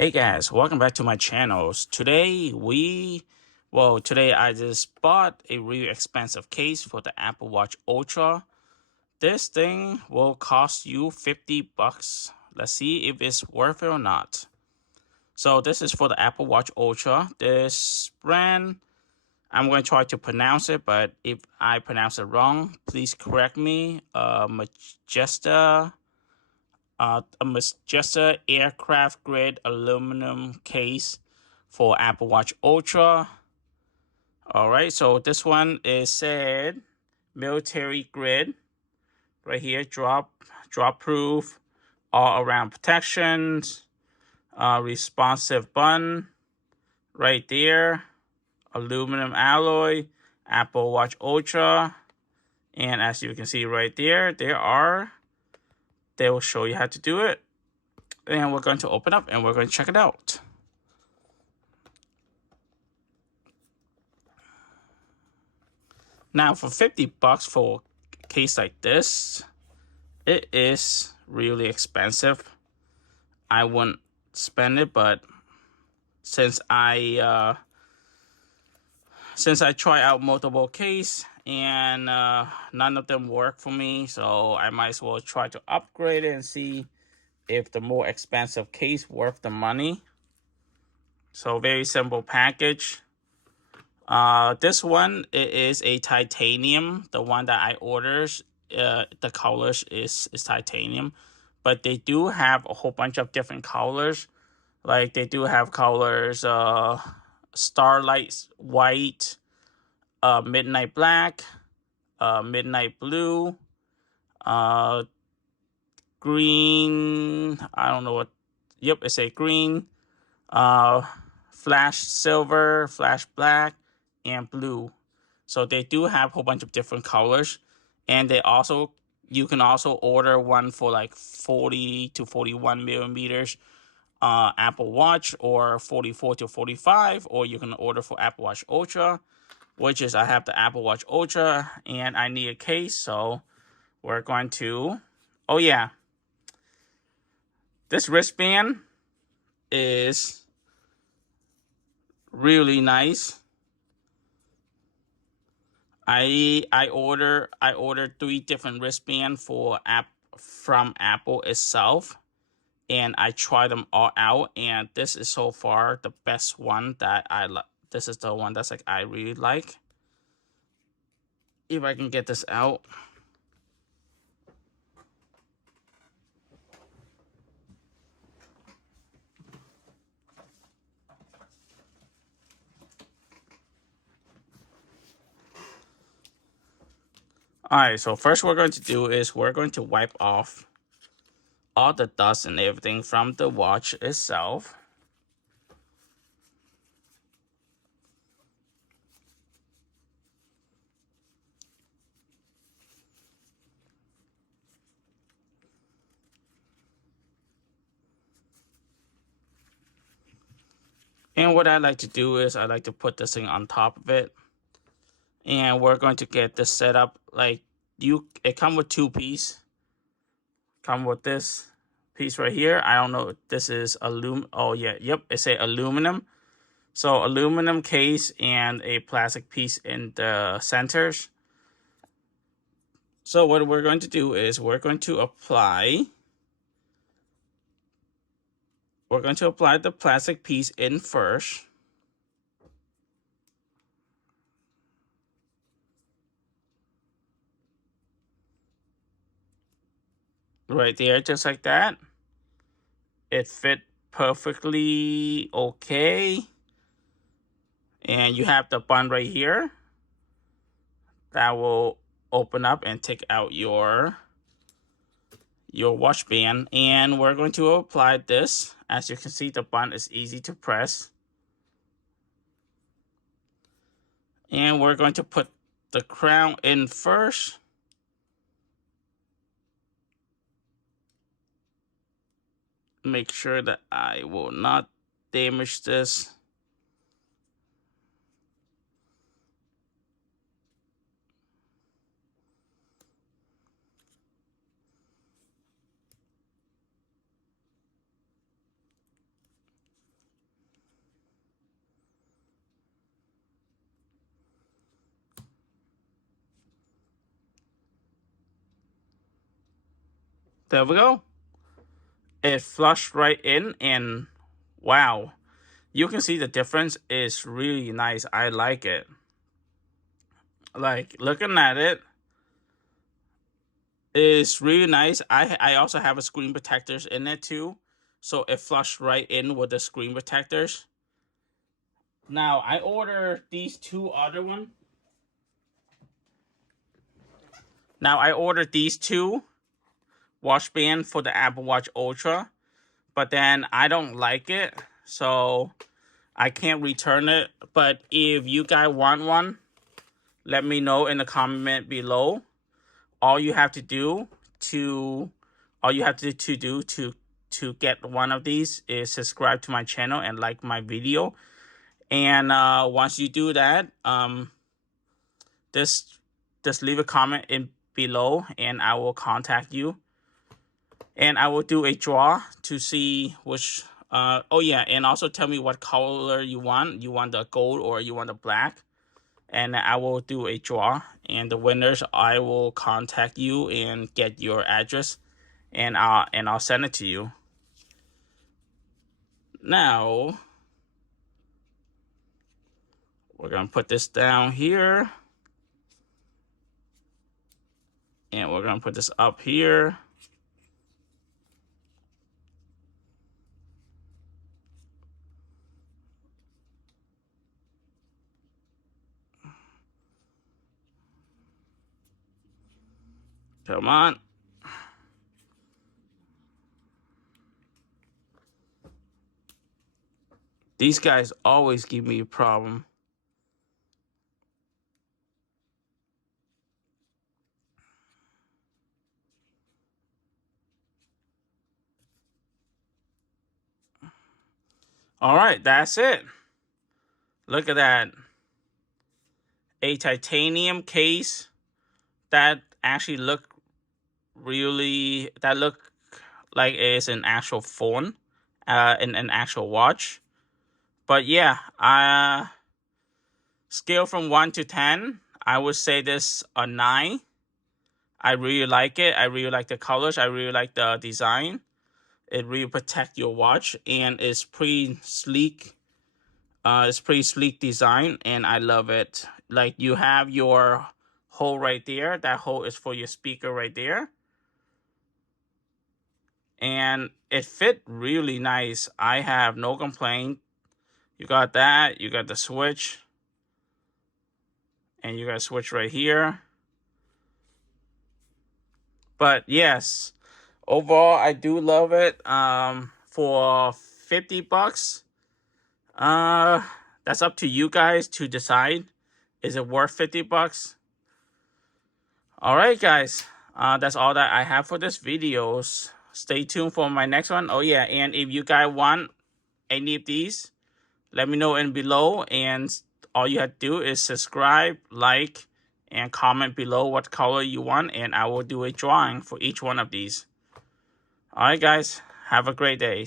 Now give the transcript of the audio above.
Hey guys, welcome back to my channels. Today I just bought a really expensive case for the Apple Watch Ultra. This thing will cost you 50 bucks. Let's see if it's worth it or not. So this is for the Apple Watch Ultra. This brand, I'm going to try to pronounce it, but if I pronounce it wrong, please correct me. A Magesta aircraft grade aluminum case for Apple Watch Ultra. All right, so this one is said military grade right here, drop proof, all around protections, responsive button right there, aluminum alloy, Apple Watch Ultra, and as you can see right there, they will show you how to do it. And we're going to open up and we're going to check it out. Now for 50 bucks for a case like this, it is really expensive. I wouldn't spend it, but since I try out multiple case and none of them work for me, so I might as well try to upgrade it and see if the more expensive case worth the money. So very simple package. This one, it is a titanium. The one that I ordered, the colors is titanium, but they do have a whole bunch of different colors. Like they do have colors, starlight white, midnight black, midnight blue, green. I don't know what. Yep, it's a green, flash silver, flash black, and blue. So they do have a whole bunch of different colors, and you can also order one for like 40 to 41 millimeters Apple Watch, or 44 to 45, or you can order for Apple Watch Ultra, which is I have the Apple Watch Ultra and I need a case, so we're going to, oh yeah, this wristband is really nice. I ordered 3 different wristbands from Apple itself, and I tried them all out, and this is so far the best one that I like. This is the one that's like I really like. If I can get this out. Alright, so first we're going to do is we're going to wipe off all the dust and everything from the watch itself. And what I like to do is I like to put this thing on top of it. And we're going to get this set up like it come with 2 pieces. Come with this piece right here. I don't know if this is oh yeah, yep, it's a aluminum. So aluminum case and a plastic piece in the centers. So what we're going to do is we're going to apply the plastic piece in first. Right there, just like that. It fit perfectly okay. And you have the button right here that will open up and take out your watch band. And we're going to apply this. As you can see, the button is easy to press. And we're going to put the crown in first. Make sure that I will not damage this. There we go. It flushed right in, and wow, you can see the difference is really nice. I like it. Like, looking at it is really nice. I also have a screen protectors in it too, so it flushed right in with the screen protectors. Now I ordered these two other one. Now I ordered these two watch band for the Apple Watch Ultra, but then I don't like it, so I can't return it. But if you guys want one, let me know in the comment below. All you have to do to get one of these is subscribe to my channel and like my video. And once you do that, just leave a comment in below, and I will contact you. And I will do a draw to see which. Oh yeah, and also tell me what color you want. You want the gold or you want the black? And I will do a draw, and the winners, I will contact you and get your address, and I'll send it to you. Now we're gonna put this down here, and we're gonna put this up here. Come on. These guys always give me a problem. All right, that's it. Look at that. A titanium case that actually look like it's an actual phone, an actual watch. But yeah, scale from 1 to 10, I would say this a 9. I really like it. I really like the colors. I really like the design. It really protects your watch, and it's pretty sleek. It's pretty sleek design, and I love it. Like, you have your hole right there. That hole is for your speaker right there. And it fit really nice. I have no complaint. You got that. You got the switch. And you got a switch right here. But yes, overall, I do love it. For $50, that's up to you guys to decide. Is it worth $50? All right, guys. That's all that I have for this video. Stay tuned for my next one. Oh yeah, and if you guys want any of these, let me know in below. And all you have to do is subscribe, like, and comment below what color you want, and I will do a drawing for each one of these. All right, guys. Have a great day.